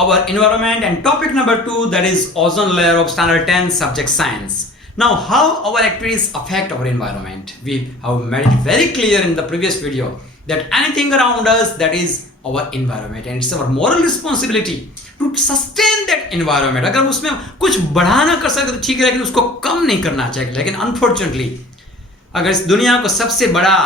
our environment, and topic number 2, that is ozone layer of standard 10 subject science. Now, how our activities affect our environment? We have made it very clear in the previous video that anything around us, that is our environment, and it's our moral responsibility to sustain that environment. अगर उसमें कुछ बढ़ाना कर सके तो ठीक है, लेकिन उसको कम नहीं करना चाहिए. लेकिन अनफॉर्चुनेटली अगर इस दुनिया को सबसे बड़ा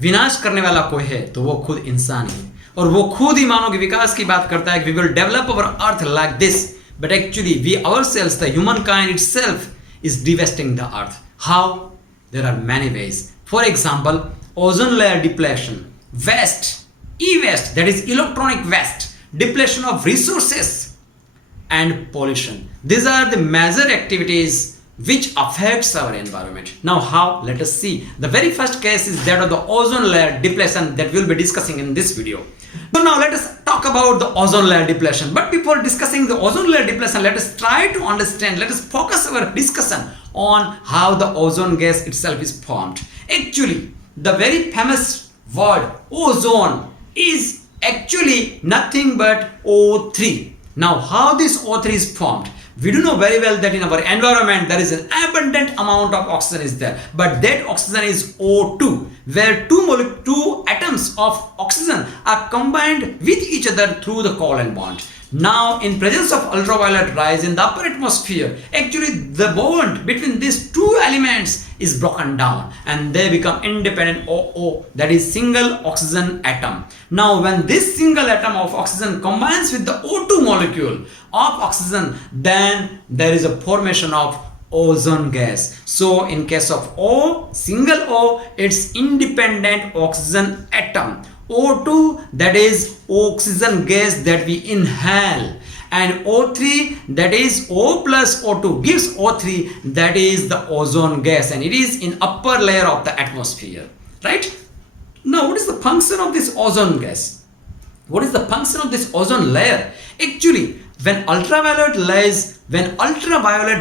विनाश करने वाला कोई है तो वो खुद इंसान है, और वो खुद ही मानव के विकास की बात करता है कि we will develop our earth like this, but actually we ourselves, the humankind itself, is devastating the earth. How? There are many ways. For example, ozone layer depletion, waste, e-waste, that is electronic waste, depletion of resources, and pollution. These are the major activities which affects our environment. Now how? Let us see. The very first case is that of the ozone layer depletion that we'll be discussing in this video. So now let us talk about the ozone layer depletion. But before discussing the ozone layer depletion, let us try to understand, let us focus our discussion on how the ozone gas itself is formed. Actually, the very famous word ozone is actually nothing but O3. Now how this O3 is formed? We do know very well that in our environment there is an abundant amount of oxygen is there, but that oxygen is O2, where two atoms of oxygen are combined with each other through the covalent bond. Now in presence of ultraviolet rays in the upper atmosphere, actually the bond between these two elements is broken down and they become independent OO, that is single oxygen atom. Now when this single atom of oxygen combines with the O2 molecule of oxygen, then there is a formation of ozone gas. So in case of O, single O, it's independent oxygen atom. O2, that is oxygen gas that we inhale, and O3, that is O plus O2 gives O3, that is the ozone gas, and it is in upper layer of the atmosphere, right? Now what is the function of this ozone gas? What is the function of this ozone layer? Actually, when ultraviolet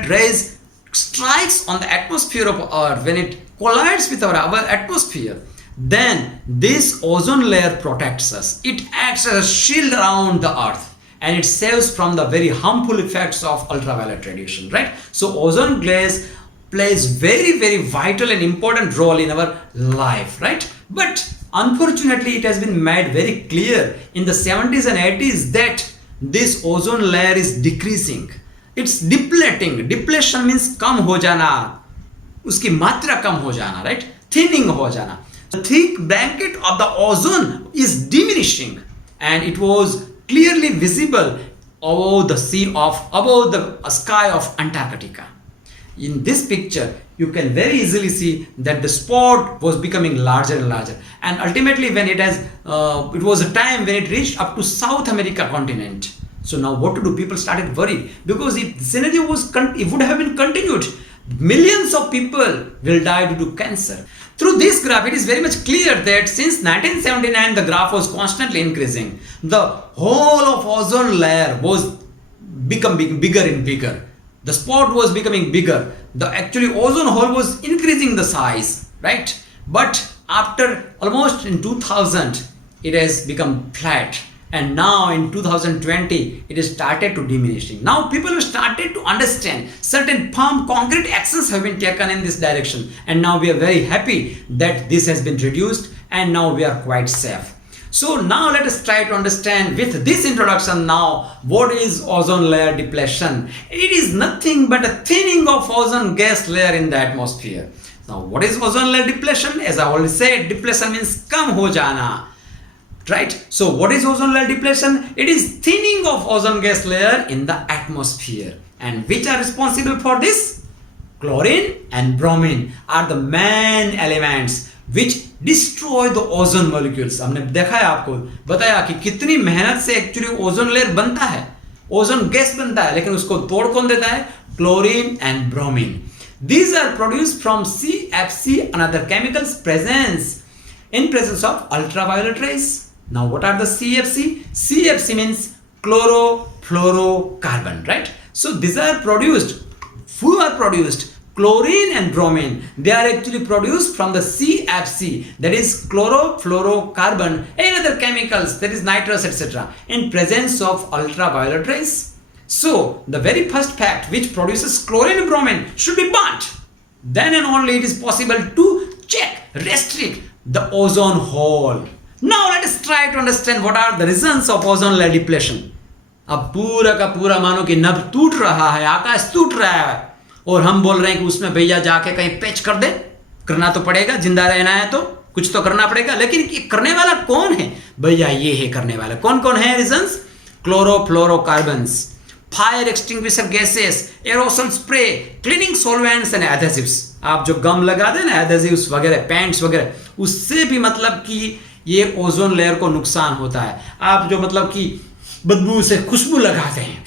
rays strikes on the atmosphere of Earth, when it collides with our atmosphere, then this ozone layer protects us. It acts as a shield around the Earth, and it saves from the very harmful effects of ultraviolet radiation, right? So ozone gas plays very, very vital and important role in our life, right? But unfortunately, it has been made very clear in the 70s and 80s that this ozone layer is decreasing. It's depleting. Depletion means कम हो जाना, उसकी मात्रा कम हो जाना, right? Thinning हो जाना. The thick blanket of the ozone is diminishing, and it was clearly visible above the sky of Antarctica. In this picture, you can very easily see that the spot was becoming larger and larger, and ultimately when it was a time when it reached up to South America continent. So now what to do? People started worried, because if the scenario it would have been continued, millions of people will die due to cancer. Through this graph, it is very much clear that since 1979, the graph was constantly increasing. The whole of ozone layer was becoming bigger and bigger. The spot was becoming bigger. The actually ozone hole was increasing the size, right? But after almost in 2000, it has become flat. And now in 2020, it has started to diminishing. Now people have started to understand certain firm concrete actions have been taken in this direction. And now we are very happy that this has been reduced, and now we are quite safe. So now let us try to understand with this introduction now what is ozone layer depletion. It is nothing but a thinning of ozone gas layer in the atmosphere. Now what is ozone layer depletion? As I already said, depletion means kam ho jana. Right? So what is ozone layer depletion? It is thinning of ozone gas layer in the atmosphere. And which are responsible for this? Chlorine and bromine are the main elements which destroy the ozone molecules. हमने देखा है, आपको बताया कि कितनी मेहनत से actually ozone layer बनता है, ओजोन गैस बनता है, लेकिन उसको तोड़ कौन देता है? Chlorine and bromine. These are produced from CFC and other chemicals in presence of ultraviolet rays. Now what are the CFC? CFC means chlorofluorocarbon, right? So these are produced. Who are produced? chlorine and bromine, they are actually produced from the CFC, that is chlorofluorocarbon and other chemicals, that is nitrous, etc., in presence of ultraviolet rays. So the very first fact which produces chlorine and bromine should be burnt. Then and only it is possible to check, restrict the ozone hole. Now let us try to understand what are the reasons of ozone layer depletion. अब पूरा का पूरा मानो कि नभ टूट रहा है, आकाश टूट रहा है, और हम बोल रहे हैं कि उसमें भैया जाके कहीं पैच कर दे। करना तो पड़ेगा, जिंदा रहना है तो कुछ तो करना पड़ेगा, लेकिन ये करने वाला कौन है भैया? ये है करने वाला। कौन कौन है reasons? Chlorofluorocarbons, fire extinguisher gases, aerosol spray, cleaning solvents and adhesives. आप जो गम लगाते हैं ना, एडहेसिव्स वगैरह, पेंट्स वगैरह, उससे भी मतलब कि ये ओजोन लेयर को नुकसान होता है। आप जो मतलब कि बदबू से खुशबू लगाते हैं,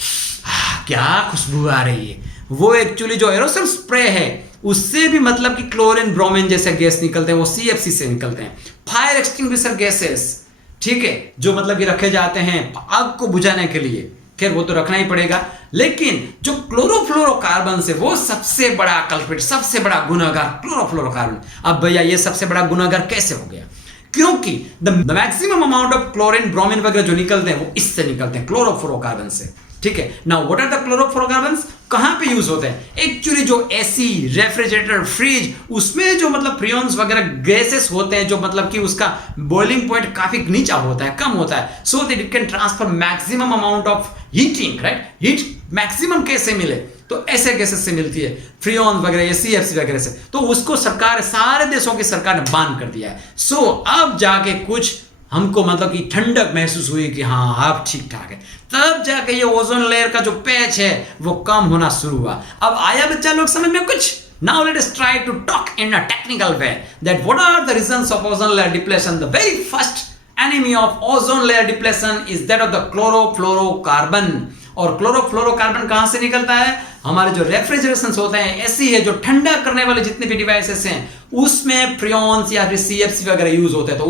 क्या खुशबू आ रही है, वो एक्चुअली जो एरोसोल स्प्रे है उससे भी मतलब कि क्लोरीन ब्रोमीन जैसे गैस निकलते हैं, वो सीएफसी से निकलते हैं। फायर एक्सटिंग्विशर गैसेस, ठीक है, जो मतलब कि रखे जाते हैं आग को बुझाने के लिए, खैर वो तो रखना ही पड़ेगा, लेकिन जो क्लोरोफ्लोरोकार्बन से, वो सबसे बड़ा कल्प्रिट, सबसे बड़ा गुनहगार क्लोरोफ्लोरोकार्बन। अब भैया ये सबसे बड़ा गुनहगार कैसे हो गया? क्योंकि the maximum amount of chlorine bromine वगैरह जो निकलते हैं वो इससे निकलते हैं, क्लोरोफ्लोरोकार्बन से, ठीक है। Now what are the chlorofluorocarbons? कहां पे यूज होते हैं? एक्चुअली जो एसी, रेफ्रिजरेटर, फ्रिज, उसमें जो मतलब फ्रियोन्स वगैरह गैसेस होते हैं, जो मतलब कि उसका बॉइलिंग पॉइंट काफी नीचा होता है, कम होता है, so that it can transfer maximum amount of heating, right. Heat maximum कैसे मिले? तो ऐसे गैसेस से मिलती है, फ्रियोन वगैरह, सीएफसी वगैरह से। तो उसको सरकार, सारे देशों की सरकार ने बैन कर दिया है। सो अब जाके कुछ हमको मतलब कि ठंडक महसूस हुई कि हाँ अब ठीक ठाक है, तब जाके ये ओजोन लेयर का जो पैच है वो कम होना शुरू हुआ। अब आया बच्चा लोग समझ में कुछ? Now let us try to talk in a technical way that what are the reasons of ozone layer depletion. The very first enemy of ozone layer depletion is that of the chlorofluorocarbon. और chlorofluorocarbon कहां से निकलता है? हमारे जो refrigeration होते हैं, AC है, जो ठंडा करने वाले जितने भी डिवाइसेस हैं, उसमें फ्रियोन्स या फिर सीएफसी वगैरह यूज होते हैं। तो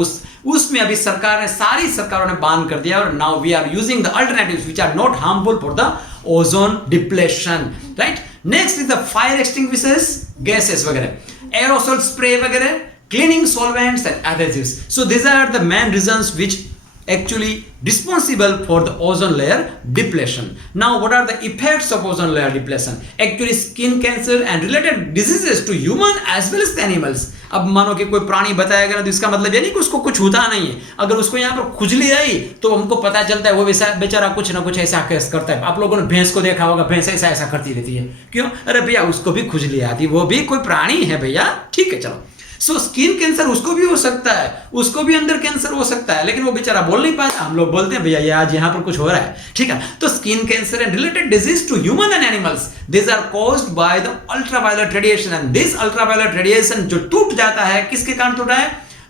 उसमें अभी सरकार ने, सारी सरकारों ने बैन कर दिया, और now we are using the alternatives which are not harmful for the ozone depletion, right. Next is the fire extinguishers gases वगैरह, एरोसोल स्प्रे वगैरह, cleaning solvents and adhesives. So this are the main reasons which actually responsible for the ozone layer depletion. Now what are the effects of ozone layer depletion? Actually skin cancer and related diseases to human as well as the animals. अब मानो कि कोई प्राणी बताया गया तो इसका मतलब ये नहीं कि उसको कुछ होता नहीं है। अगर उसको यहाँ पर खुजली आई तो हमको पता चलता है वो बेचारा कुछ ना कुछ ऐसा केस करता है। आप लोगों ने भैंस को देखा होगा, भैंस ऐसा ऐसा करती रहती है, क्यों? अरे भैया उसको भी खुजली आती, वो भी कोई प्राणी है भैया, ठीक है चलो। सो स्किन कैंसर उसको भी हो सकता है, उसको भी अंदर कैंसर हो सकता है, लेकिन वो बेचारा बोल नहीं पाता। हम लोग बोलते हैं भैया ये आज यहाँ पर कुछ हो रहा है, ठीक है। तो skin cancer and related disease to human and animals, this are caused by the ultraviolet radiation, and this ultraviolet radiation जो टूट जाता है, किसके कारण टूटा है?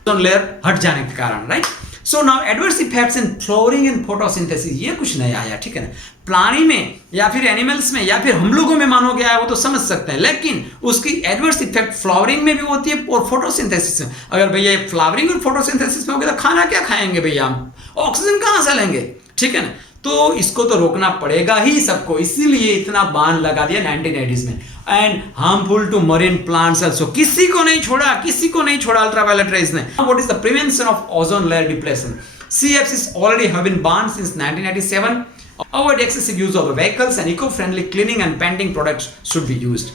ओजोन लेयर हट जाने के कारण, right. So now adverse effects in flooring and photosynthesis, ये कुछ नया आया, ठीक है ना। प्राणी में या फिर एनिमल्स में या फिर हम लोगों में मानो गया है वो तो समझ सकते हैं, लेकिन उसकी एडवर्स इफेक्ट फ्लावरिंग में भी होती है और फोटोसिंथेसिस में। अगर भैया फ्लावरिंग और फोटोसिंथेसिस में हो गया तो खाना क्या खाएंगे भैया हम? ऑक्सीजन कहाँ से लेंगे, ठीक है ना। तो इसको तो रोकना पड़ेगा ही सबको, इसीलिए इतना बैन लगा दिया 1980s में। And harmful to marine plants also, किसी को नहीं छोड़ा, किसी को नहीं छोड़ा अल्ट्रावायलेट रेज ने। What is the prevention of ozone layer depletion? CFCs already have been banned since 1997. Avoid excessive use of the vehicles and eco-friendly cleaning and painting products should be used.